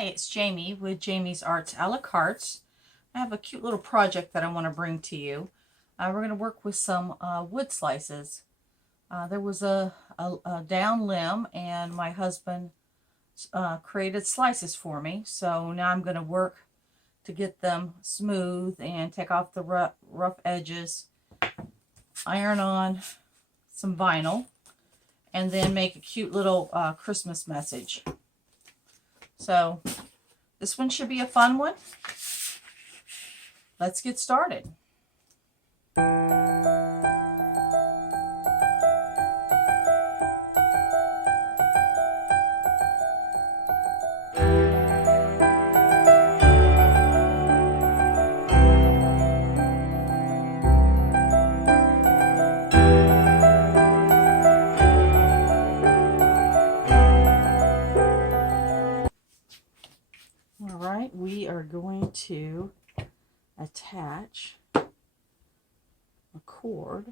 Hi, it's Jamie with Jamie's Arts a la Cartes. I have a cute little project that I want to bring to you. We're going to work with some wood slices. There was a down limb and my husband created slices for me. So now I'm going to work to get them smooth and take off the rough edges, iron on some vinyl, and then make a cute little Christmas message. So this one should be a fun one. Let's get started. All right, we are going to attach a cord.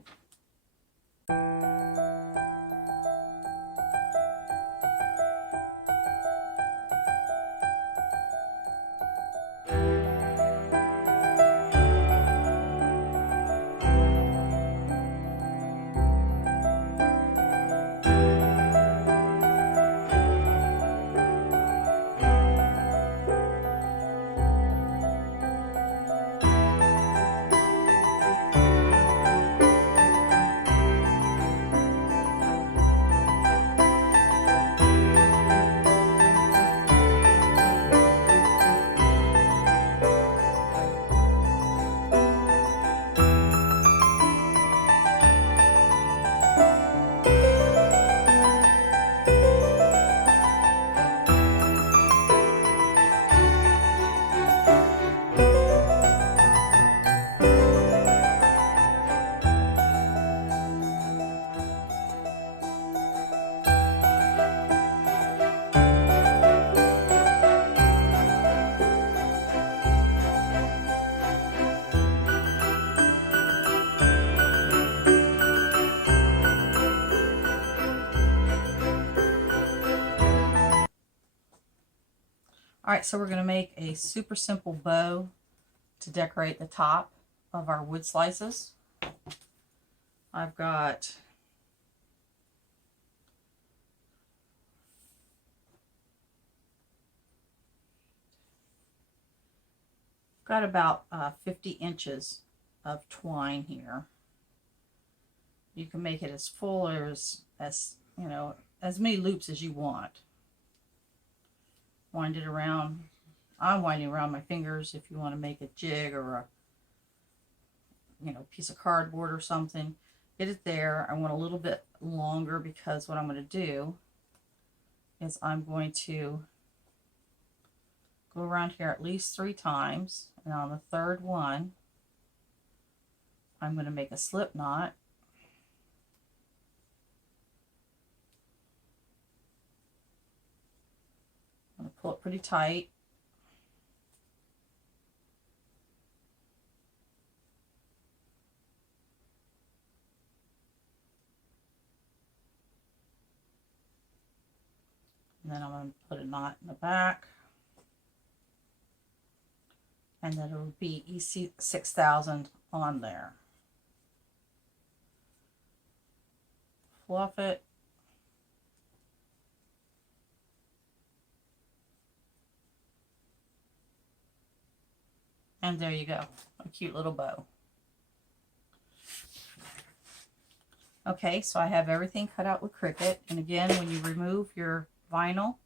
All right, so we're going to make a super simple bow to decorate the top of our wood slices. I've got about 50 inches of twine here. You can make it as full or as you know, as many loops as you want. Wind it around. I'm winding around my fingers. If you want to make a jig or a piece of cardboard or something, get it there. I want a little bit longer because what I'm going to do is I'm going to go around here at least 3 times, and on the third one I'm going to make a slip knot. I'm going to pull it pretty tight. And then I'm going to put a knot in the back. And then it will be EC 6000 on there. Fluff it. And there you go, a cute little bow. Okay, so I have everything cut out with Cricut. And again, when you remove your vinyl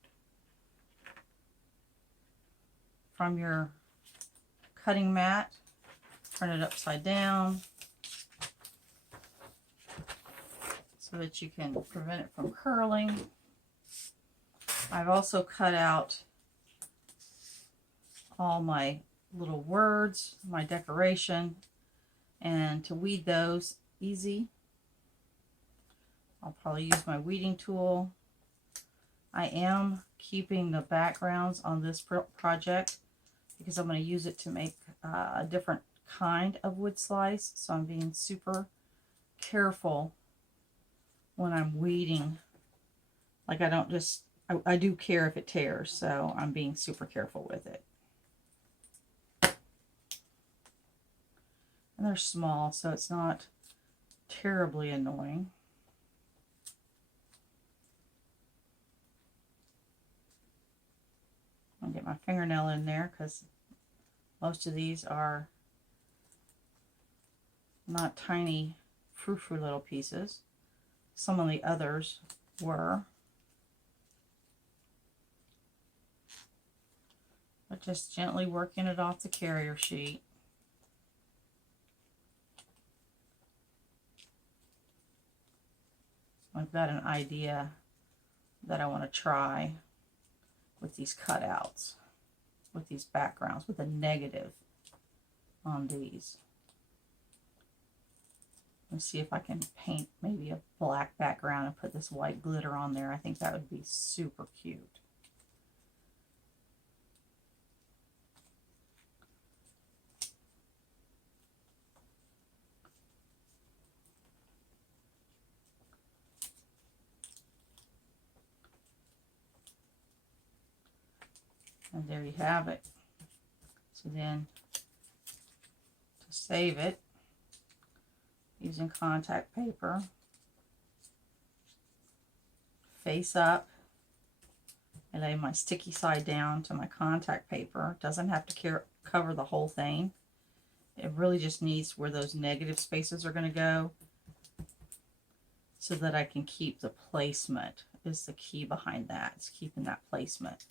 from your cutting mat, turn it upside down so that you can prevent it from curling. I've also cut out all my little words, my decoration, and to weed those easy, I'll probably use my weeding tool. I am keeping the backgrounds on this project because I'm going to use it to make a different kind of wood slice, so I'm being super careful when I'm weeding. Like I I do care if it tears, so I'm being super careful with it. And they're small, so it's not terribly annoying. I'll get my fingernail in there because most of these are not tiny frou-frou little pieces. Some of the others were. But just gently working it off the carrier sheet. I've got an idea that I want to try with these cutouts, with these backgrounds, with a negative on these. Let's see if I can paint maybe a black background and put this white glitter on there. I think that would be super cute. And there you have it. So then, to save it, using contact paper, face up, I lay my sticky side down to my contact paper. Doesn't have to cover the whole thing. It really just needs where those negative spaces are going to go, so that I can keep the placement is the key behind that. It's keeping that placement.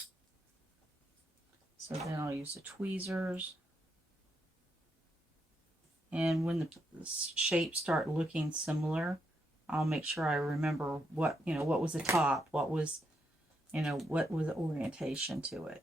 So then I'll use the tweezers. And when the shapes start looking similar, I'll make sure I remember what was the top, what was the orientation to it.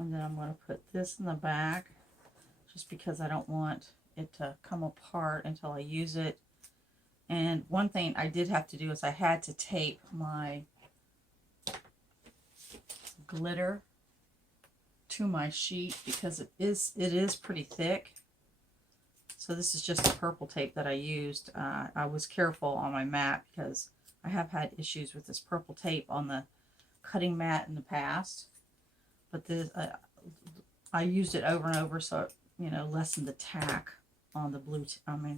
And then I'm going to put this in the back, just because I don't want it to come apart until I use it. And one thing I did have to do is I had to tape my glitter to my sheet because it is pretty thick. So this is just the purple tape that I used. I was careful on my mat because I have had issues with this purple tape on the cutting mat in the past. But this, I used it over and over, so it, lessened the tack on the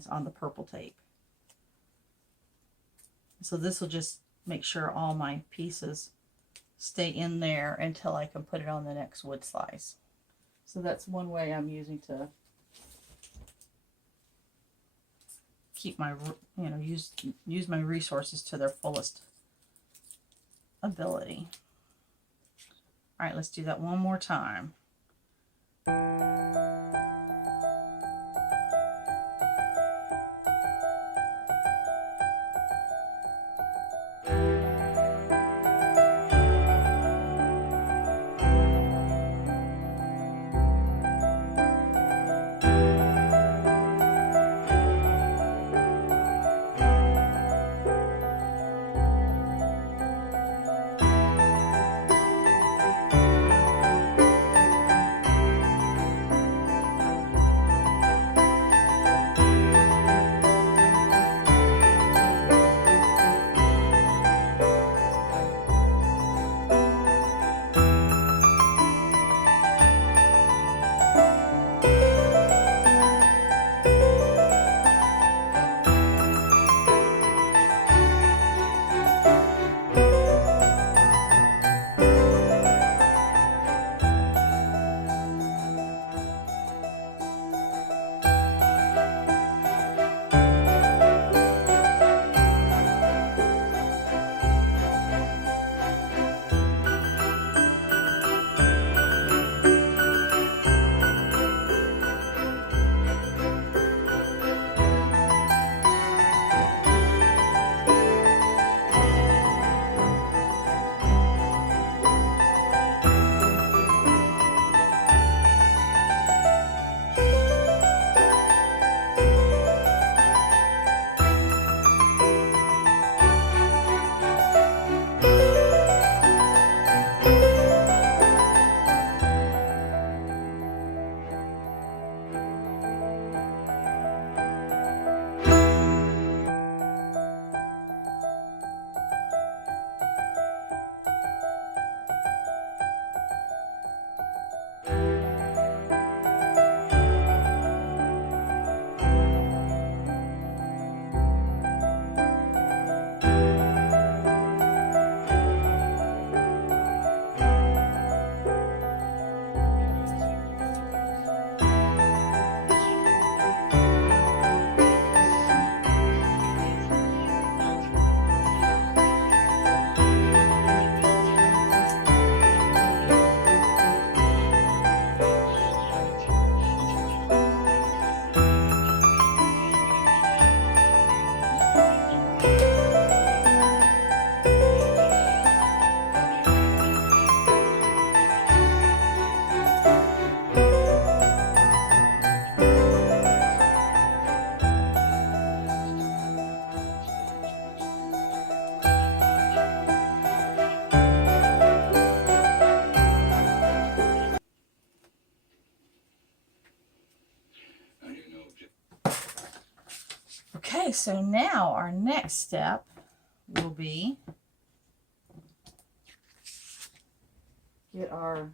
on the purple tape. So this will just make sure all my pieces stay in there until I can put it on the next wood slice. So that's one way I'm using to keep my, use my resources to their fullest ability. All right, let's do that one more time. Okay, so now our next step will be get our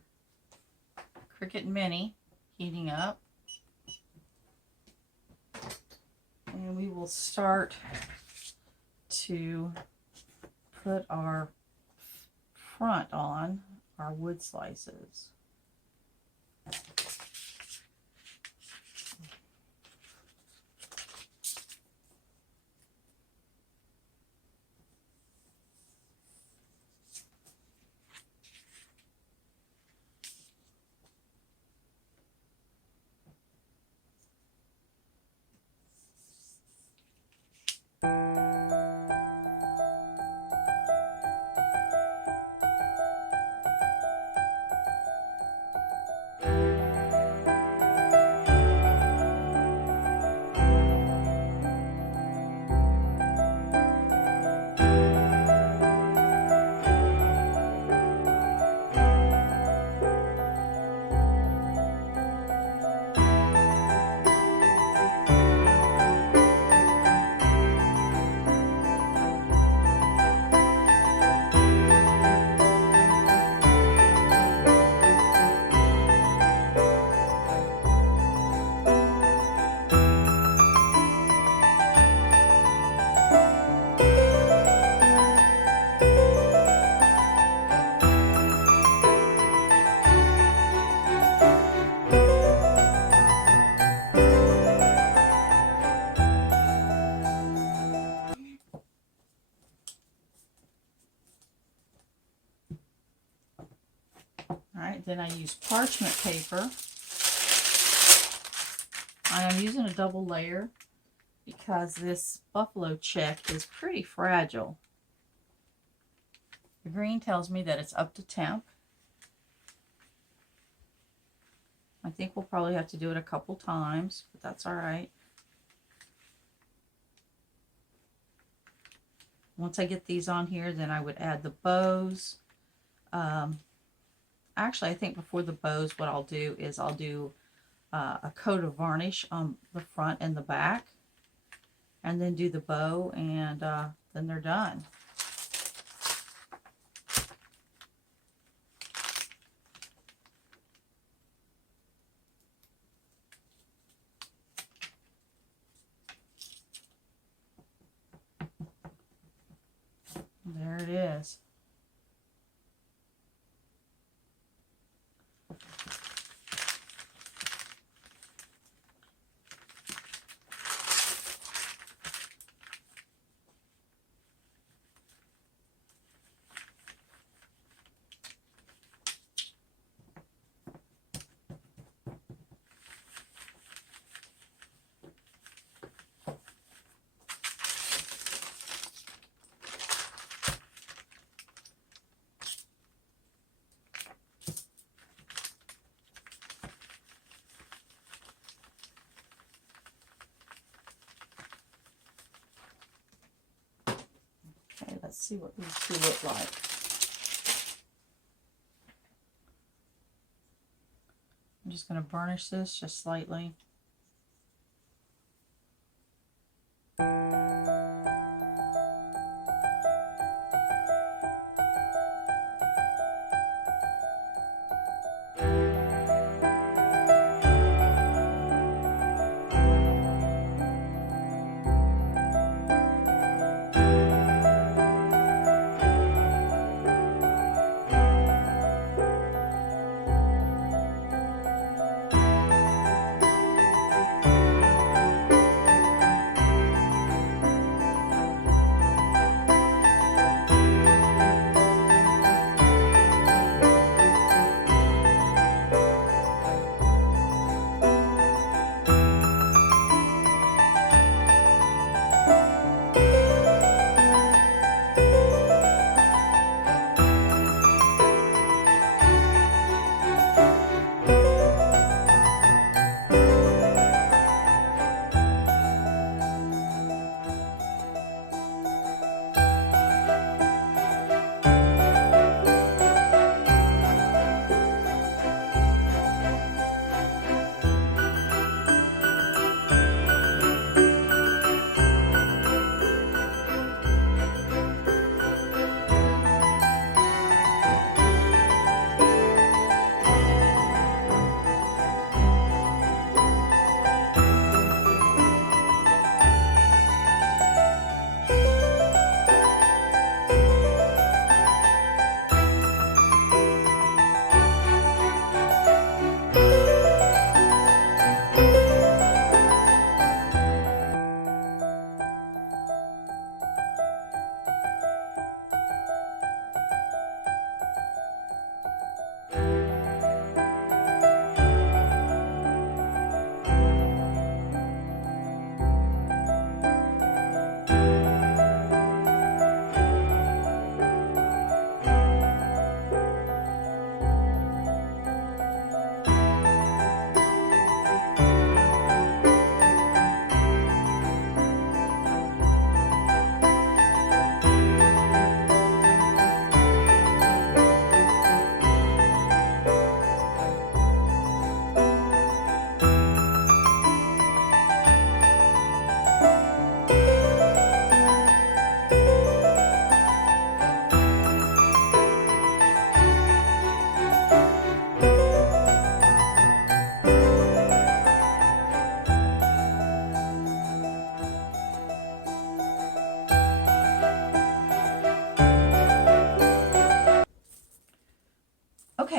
Cricut Mini heating up, and we will start to put our front on our wood slices. Alright, then I use parchment paper. I'm using a double layer because this buffalo check is pretty fragile. The green tells me that it's up to temp. I think we'll probably have to do it a couple times, but that's alright. Once I get these on here, then I would add the bows. Actually, I think before the bows, what I'll do is I'll do a coat of varnish on the front and the back, and then do the bow, and then they're done. There it is. Okay, let's see what these two look like. I'm just going to burnish this just slightly.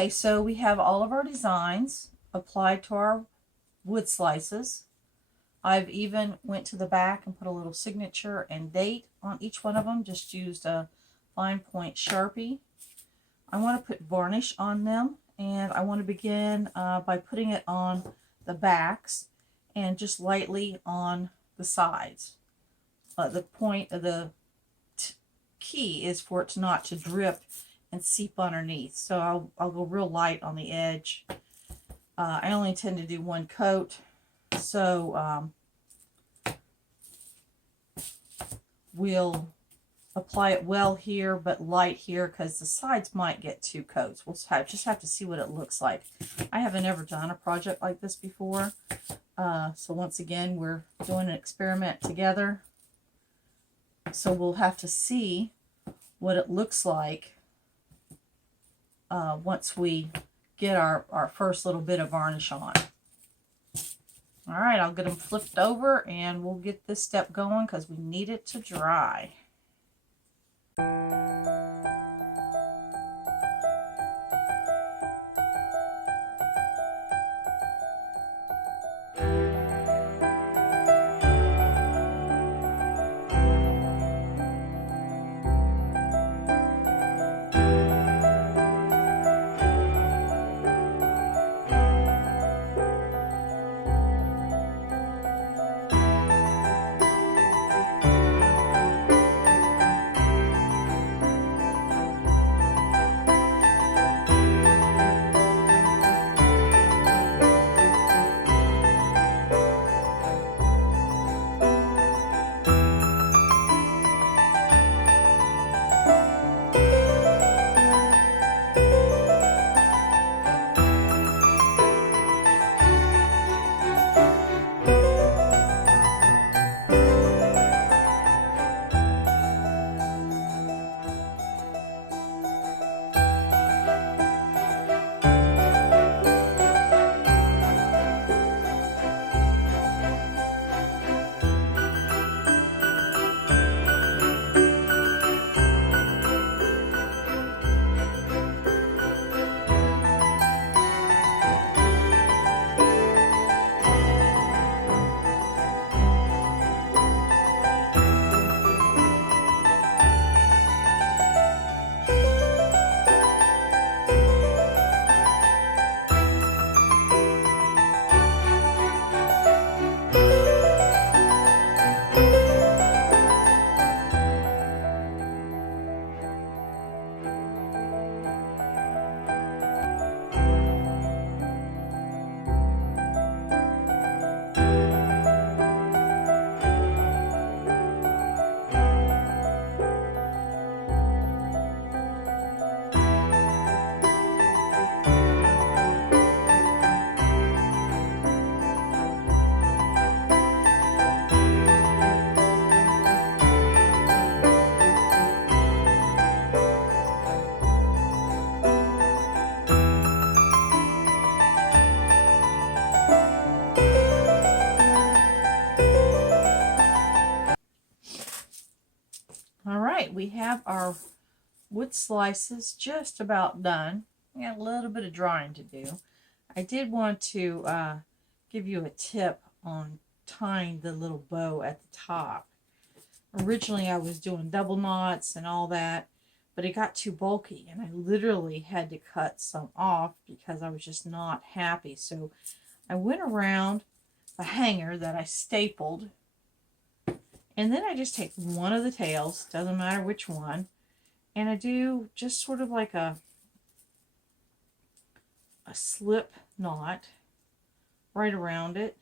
Okay, so we have all of our designs applied to our wood slices. I've even went to the back and put a little signature and date on each one of them. Just used a fine point Sharpie. I want to put varnish on them, and I want to begin by putting it on the backs and just lightly on the sides. The point of the key is for it not to drip and seep underneath. So I'll go real light on the edge. I only intend to do one coat, so we'll apply it well here but light here because the sides might get two coats. We'll just have to see what it looks like. I haven't ever done a project like this before, so once again we're doing an experiment together, so we'll have to see what it looks like once we get our first little bit of varnish on. All right, I'll get them flipped over and we'll get this step going because we need it to dry. All right, we have our wood slices just about done. We got a little bit of drying to do. I did want to give you a tip on tying the little bow at the top. Originally I was doing double knots and all that, but it got too bulky and I literally had to cut some off because I was just not happy. So I went around a hanger that I stapled, and then I just take one of the tails, doesn't matter which one, and I do just sort of like a slip knot right around it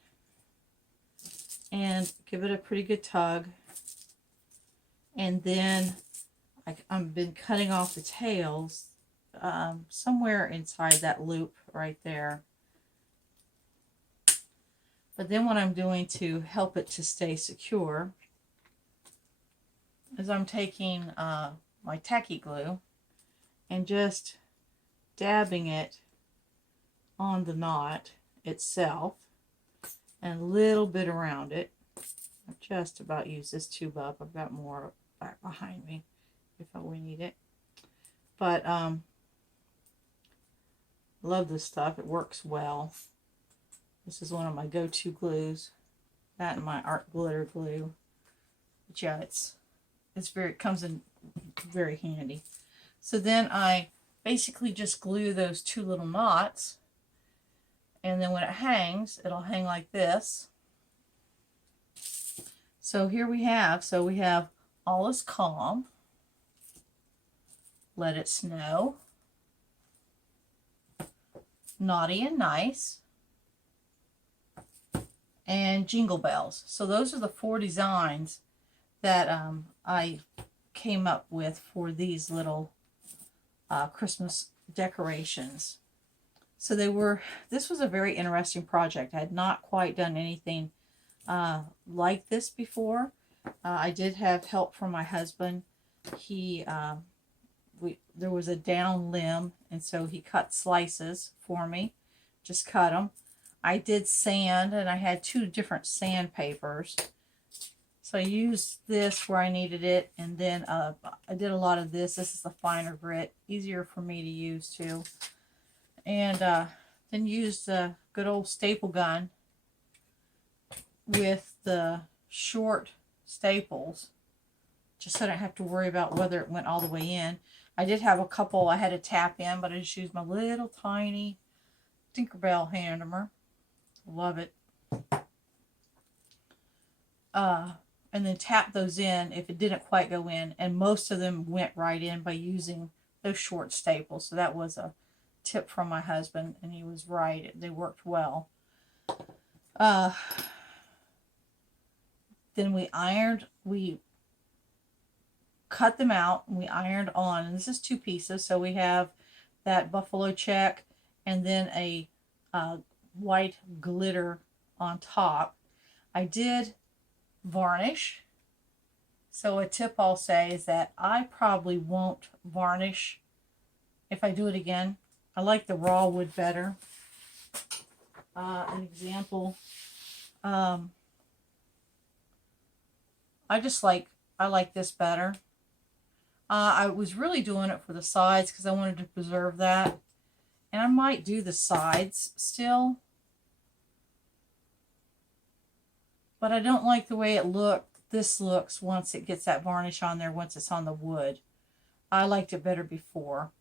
and give it a pretty good tug. And then I've been cutting off the tails somewhere inside that loop right there. But then what I'm doing to help it to stay secure is I'm taking my tacky glue and just dabbing it on the knot itself and a little bit around it. I've just about used this tube up. I've got more back behind me if we need it. But Love this stuff. It works well. This is one of my go-to glues. That and my art glitter glue. But yeah, it comes in very handy. So then I basically just glue those two little knots, and then when it hangs, it'll hang like this. So here we have, all is calm, let it snow, naughty and nice, and jingle bells. So those are the 4 designs that I came up with for these little Christmas decorations. So this was a very interesting project. I had not quite done anything like this before. I did have help from my husband. There was a down limb, and so he cut slices for me. Just cut them. I did sand, and I had 2 different sandpapers. So I used this where I needed it, and then I did a lot of this. This is the finer grit, easier for me to use too. And then used the good old staple gun with the short staples, just so I don't have to worry about whether it went all the way in. I did have a couple I had to tap in, but I just used my little tiny Tinkerbell hammer. Love it. And then tap those in if it didn't quite go in, and most of them went right in by using those short staples. So that was a tip from my husband, and he was right. They worked well. Then we cut them out, and we ironed on, and this is 2 pieces. So we have that buffalo check and then a white glitter on top. I did varnish. So a tip I'll say is that I probably won't varnish if I do it again. I like the raw wood better. An example, I like this better. I was really doing it for the sides because I wanted to preserve that, and I might do the sides still, but I don't like the way this looks once it gets that varnish on there, once it's on the wood. I liked it better before.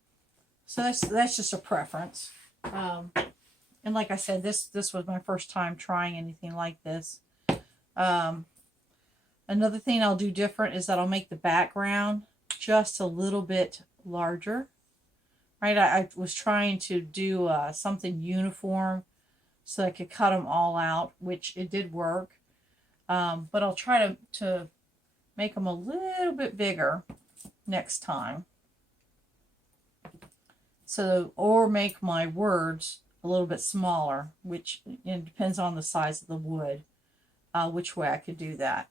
So that's just a preference. And like I said, this was my first time trying anything like this. Another thing I'll do different is that I'll make the background just a little bit larger. Right, I was trying to do something uniform so I could cut them all out, which it did work. But I'll try to make them a little bit bigger next time. So, or make my words a little bit smaller, which depends on the size of the wood, which way I could do that.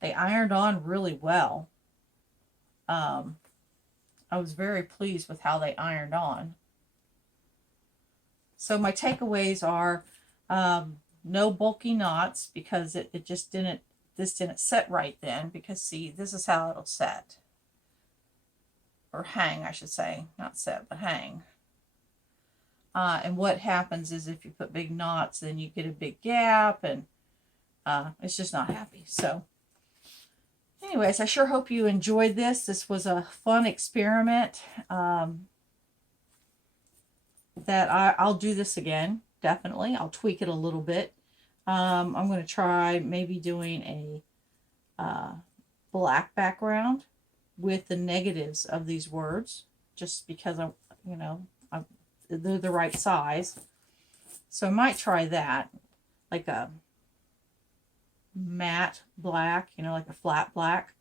They ironed on really well. I was very pleased with how they ironed on. So my takeaways are no bulky knots, because this didn't set right then, because see, this is how it'll set. Or hang, I should say. Not set, but hang. And what happens is if you put big knots, then you get a big gap, and it's just not happy. So anyways, I sure hope you enjoyed this. This was a fun experiment that I'll do this again, definitely. I'll tweak it a little bit. I'm going to try maybe doing a black background with the negatives of these words, just because they're the right size. So I might try that, like a matte black, like a flat black,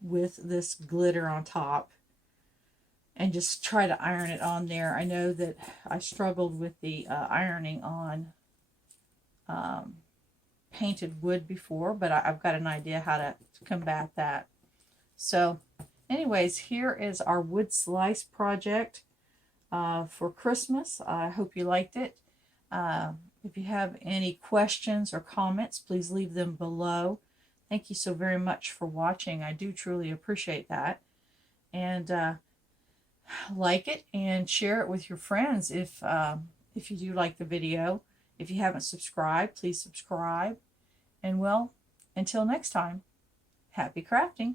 with this glitter on top, and just try to iron it on there. I know that I struggled with the ironing on painted wood before, but I've got an idea how to combat that. So anyways, here is our wood slice project for Christmas. I hope you liked it. If you have any questions or comments, please leave them below. Thank you so very much for watching. I do truly appreciate that. And like it and share it with your friends if you do like the video. If you haven't subscribed, please subscribe. And well, until next time, happy crafting.